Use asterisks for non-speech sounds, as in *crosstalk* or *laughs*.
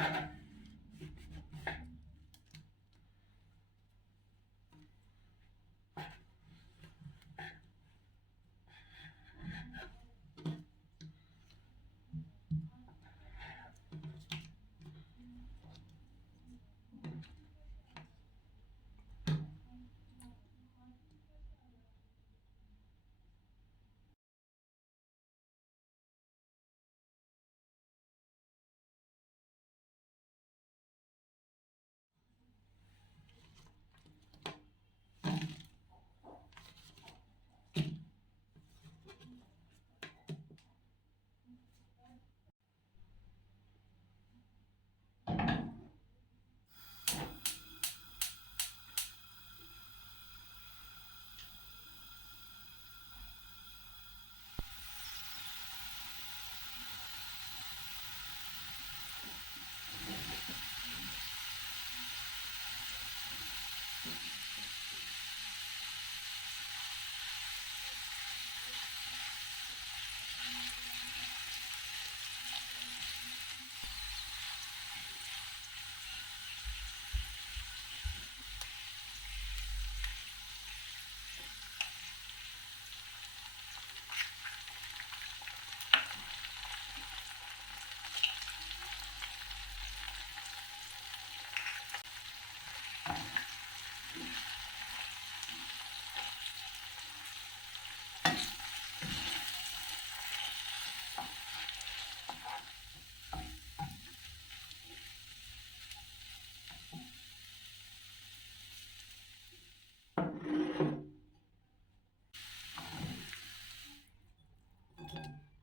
you *laughs*